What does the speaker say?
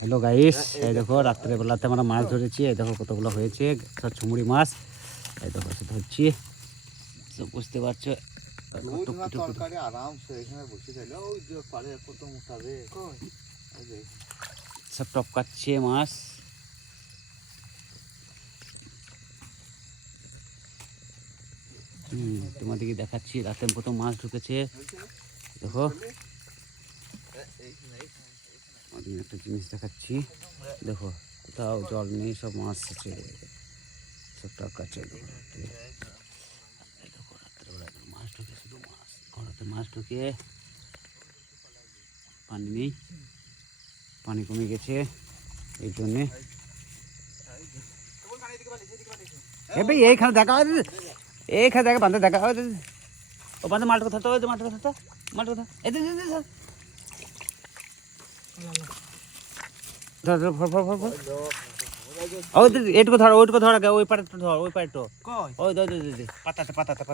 Hello guys, এই দেখো রাত্রেবেলাতে আমরা মাছ ধরেছি। এই দেখো কতগুলো হয়েছে, সব চুমুড়ি মাছ। এই দেখো সব ধরছি, সব বুঝতে পারছো। তরকারি আরামসে এখানে বসে গেল। ওই যে পাড়ে কত মোটাবে সব টপকাচ্ছে মাছ। তোমাদেরকে দেখাচ্ছি, রাতে প্রথম মাছ ঢুকেছে। দেখো একটা জিনিস দেখাচ্ছি, দেখো কোথাও জল নেই, সব মাছ আছে, সব টপকাচ্ছে। দেখো রাত্রেবেলা মাছ ঢুকে, শুধু মাছ, ঘরেতে মাছ ঢুকে। পানি নেই, পানি কমে গেছে, এই জন্যে। এইখানে দেখা, এইখানে দেখা, বান্ধে দেখা, ও বান্ধে মালটা কোথা, তো মালটা কোথা, তো মালটা কোথা, এই ধর এটুকু ধর, ওইটুকু ধর, ওই পাড়ে ধর, ওই পাড়ে তো ওই পাতাতে